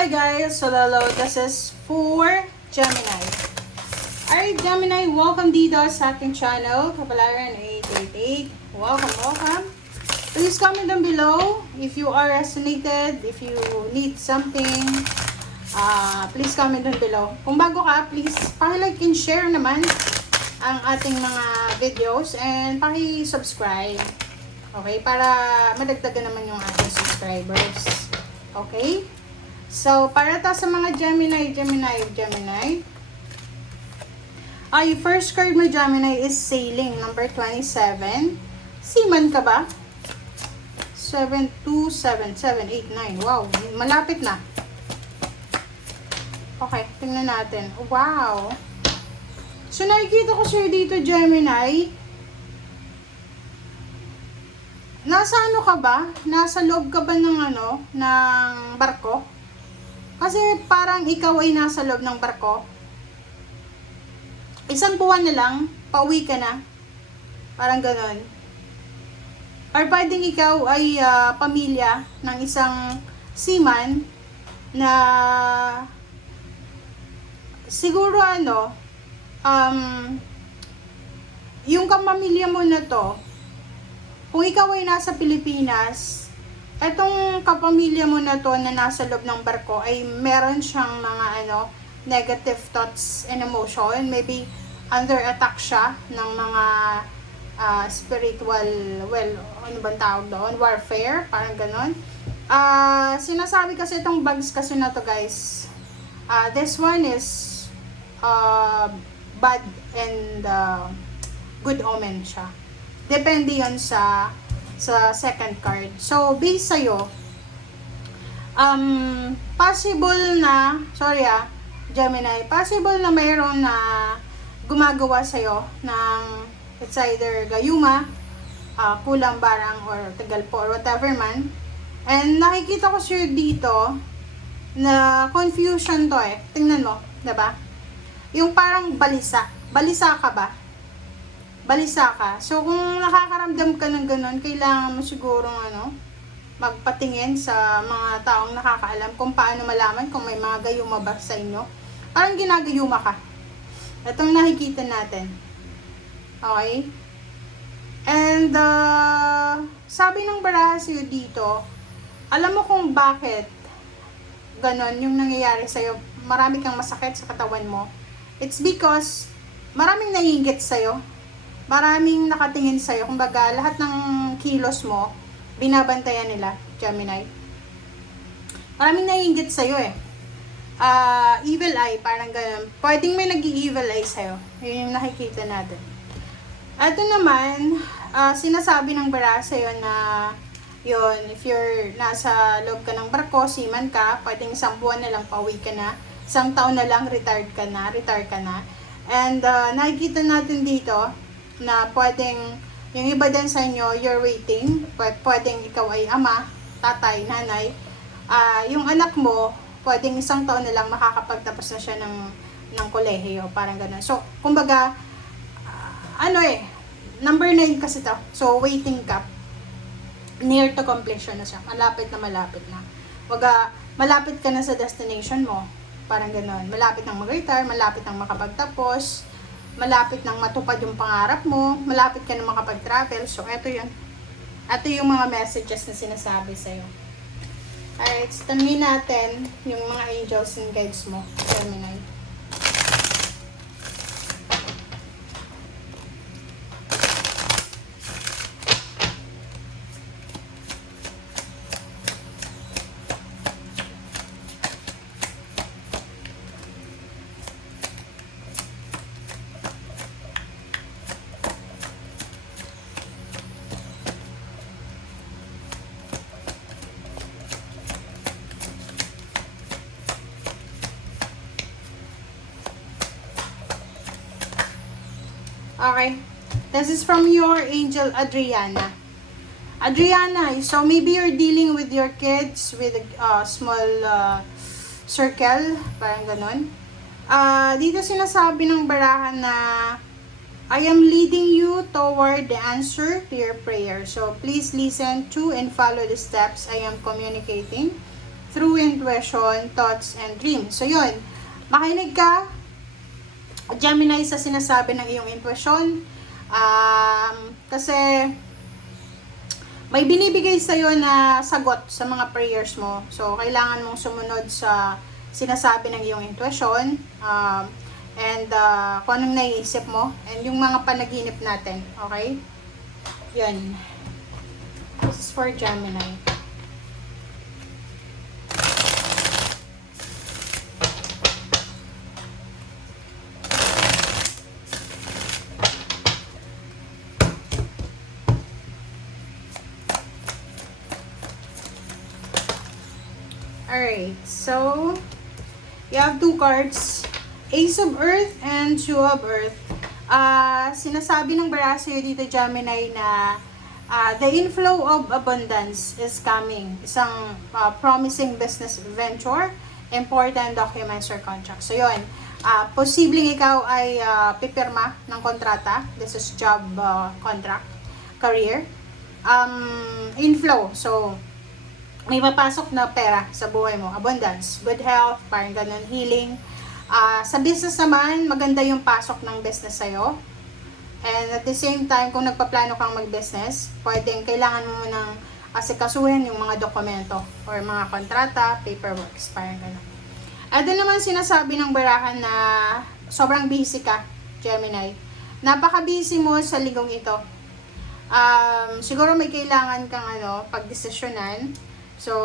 Hi guys! So lalo, this is for Gemini. Alright Gemini, welcome dito sa aking channel, Kapalaran 888. Welcome. Please comment down below if you are resonated, if you need something. Please comment down below. Kung bago ka, please paki-like and share naman ang ating mga videos and paki-subscribe. Okay? Para madagdagan naman yung ating subscribers. Okay? So, para to sa mga Gemini. Yung first card mo, Gemini, is Sailing, number 27. Seaman ka ba? 7, 2, 7, 7, 8, 9. Wow, malapit na. Okay, tingnan natin. Wow. So, nakikita ko sa'yo dito, Gemini. Nasa ano ka ba? Nasa loob ka ba ng ng barko? Kasi parang ikaw ay nasa loob ng barko. Isang buwan na lang, pauwi ka na. Parang ganon. Or pwedeng ikaw ay pamilya ng isang seaman na siguro yung kapamilya mo na to, kung ikaw ay nasa Pilipinas, etong kapamilya mo na to na nasa loob ng barko ay meron siyang mga negative thoughts and emotion. Maybe under attack siya ng mga spiritual, ano bang tawag doon? Warfare, parang ganon. Sinasabi kasi itong bugs kasi na to guys, this one is bad and good omen siya. Depende yun sa second card. So, based sa'yo, possible na, Gemini, possible na mayroon na gumagawa sa'yo ng it's either gayuma, kulang barang, or tagalpo, or whatever man. And nakikita ko sa'yo dito na confusion to eh. Tingnan mo, diba? Yung parang balisa. Balisa ka ba? Balisa ka. So, kung nakakaramdam ka ng ganun, kailangan mo sigurong magpatingin sa mga taong nakakaalam kung paano malaman kung may mga gayuma ba sa inyo. Parang ginagayuma ka. Itong nakikita natin. Okay? And, sabi ng baraha sa'yo dito, alam mo kung bakit ganon yung nangyayari sa'yo, marami kang masakit sa katawan mo. It's because maraming naiinggit sa'yo. Maraming nakatingin sa'yo. Kumbaga, lahat ng kilos mo, binabantayan nila, Gemini. Maraming naiinggit sa'yo eh. Evil eye, parang ganun. Pwedeng may nag-evil eye sa'yo. Yun yung nakikita natin. Ito naman, sinasabi ng bara sa'yo na yun, if you're nasa loob ka ng barko, seaman ka, pwedeng isang buwan na lang pauwi ka na. Isang taon na lang, retire ka na. And nakikita natin dito, na pwedeng, yung iba din sa inyo, you're waiting, pwedeng ikaw ay ama, tatay, nanay, yung anak mo, pwedeng isang taon na lang makakapagtapos na siya ng kolehiyo, parang ganun. So, kumbaga, number 9 kasi to, so waiting ka, near to completion na siya, malapit na. Malapit ka na sa destination mo, parang ganun, malapit nang mag-retire, malapit nang makapagtapos, malapit nang matupad yung pangarap mo, malapit ka na makapag-travel. So, eto yun. Ito yung mga messages na sinasabi sa'yo. Alright, so tanungin natin yung mga angels and guides mo, Gemini. Okay. This is from your angel, Adriana. Adriana, so maybe you're dealing with your kids with a small circle, parang ganun. Dito sinasabi ng barahan na I am leading you toward the answer to your prayer. So please listen to and follow the steps I am communicating through intuition, thoughts, and dreams. So yun, makinig ka, Gemini, sa sinasabi ng iyong intuition. Kasi may binibigay sa'yo na sagot sa mga prayers mo. So, kailangan mong sumunod sa sinasabi ng iyong intuition. And kung anong naiisip mo. And yung mga panaginip natin. Okay? Yan. This is for Gemini. Alright, so you have two cards, Ace of Earth and Two of Earth. Sinasabi ng bara sa'yo dito, Gemini, na the inflow of abundance is coming. Isang promising business venture, important documents or contracts. So yun, posibleng ikaw ay pipirma ng kontrata. This is job, contract, career. Inflow, so may mapasok na pera sa buhay mo, abundance, good health, parang ganun, healing. Sa business naman, maganda yung pasok ng business sa'yo. And at the same time, kung nagpaplano kang mag-business, pwedeng kailangan mo munang asikasuhin yung mga dokumento or mga kontrata, paperwork, parang ganun. At din naman sinasabi ng barahan na sobrang busy ka, Gemini. Napaka-busy mo sa linggong ito. Siguro may kailangan kang pagdesisyonan. So,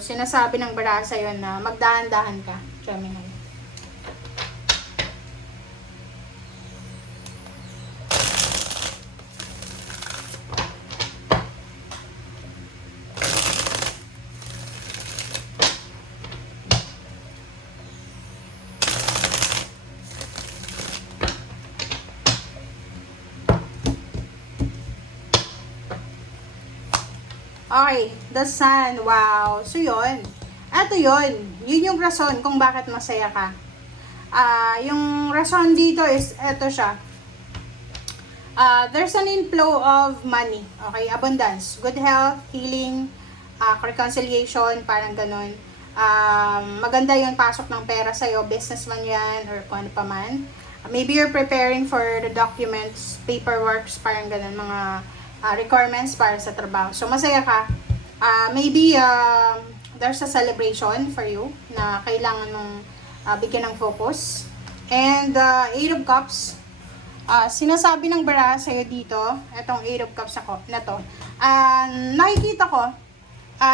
sinasabi ng baraha sa'yo na magdahan-dahan ka, Gemini. Okay, the sun. Wow. So, yun. Eto yun. Yun yung rason kung bakit masaya ka. Yung rason dito is, eto siya. There's an inflow of money. Okay, abundance. Good health, healing, reconciliation, parang ganun. Maganda yung pasok ng pera sa'yo. Business man yan, or kung ano pa man. Maybe you're preparing for the documents, paperworks, parang ganun, mga requirements para sa trabaho. So, masaya ka. Maybe there's a celebration for you na kailangan mong bigyan ng focus. And Eight of Cups, sinasabi ng baraha sa'yo dito, itong Eight of Cups na to, nakikita ko,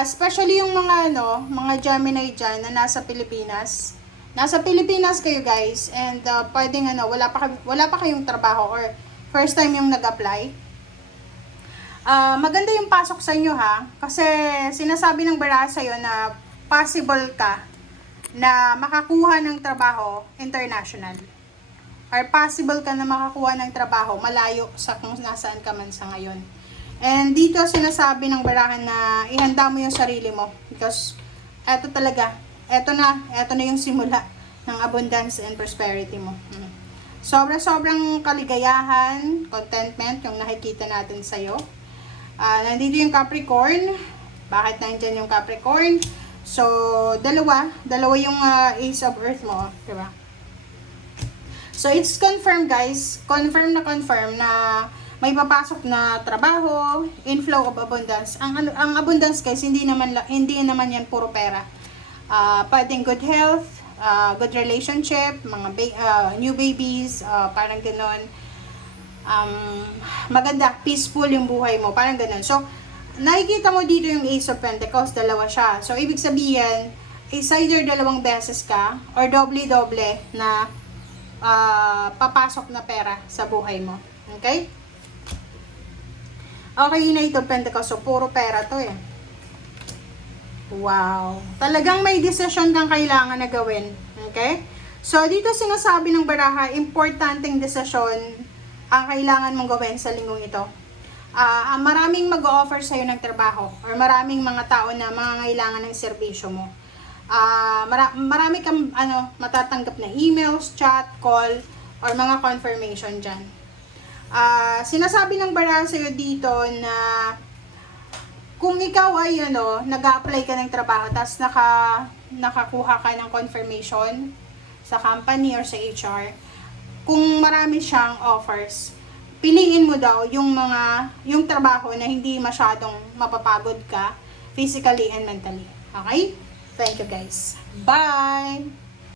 especially yung mga Gemini dyan na nasa Pilipinas. Nasa Pilipinas kayo, guys, and pwedeng wala pa kayong trabaho or first time yung nag-apply. Maganda yung pasok sa inyo, ha, kasi sinasabi ng baraha sa'yo na possible ka na makakuha ng trabaho international, or possible ka na makakuha ng trabaho malayo sa kung nasaan ka man sa ngayon. And dito sinasabi ng barahan na ihanda mo yung sarili mo because eto na yung simula ng abundance and prosperity mo. Sobrang kaligayahan, contentment yung nakikita natin sa'yo. Nandito yung Capricorn. Bakit nandyan yung Capricorn? So, dalawa yung Ace of Earth mo, diba? So, it's confirmed, guys. Confirm na may papasok na trabaho, inflow of abundance. Ang abundance, guys, hindi naman yan puro pera. Pwedeng good health, good relationship, mga new babies, parang ganon. Maganda, peaceful yung buhay mo, parang ganun. So, nakikita mo dito yung Ace of Pentacles, dalawa siya. So, ibig sabihin, is either dalawang beses ka, or doble-doble na papasok na pera sa buhay mo. Okay? Okay, yung Eight of Pentacles, so puro pera to eh. Wow. Talagang may decision kang kailangan na gawin. Okay? So, dito sinasabi ng baraha, importanteng desisyon ang kailangan mong gawin sa linggong ito. Maraming mag-o-offer sa'yo ng trabaho or maraming mga tao na mangangailangan ng serbisyo mo. Marami kang matatanggap na emails, chat, call, or mga confirmation dyan. Sinasabi ng baraha sa'yo dito na kung ikaw ay nag-a-apply ka ng trabaho tapos nakakuha ka ng confirmation sa company or sa HR, kung marami siyang offers, piliin mo daw yung trabaho na hindi masyadong mapapagod ka physically and mentally. Okay? Thank you guys. Bye!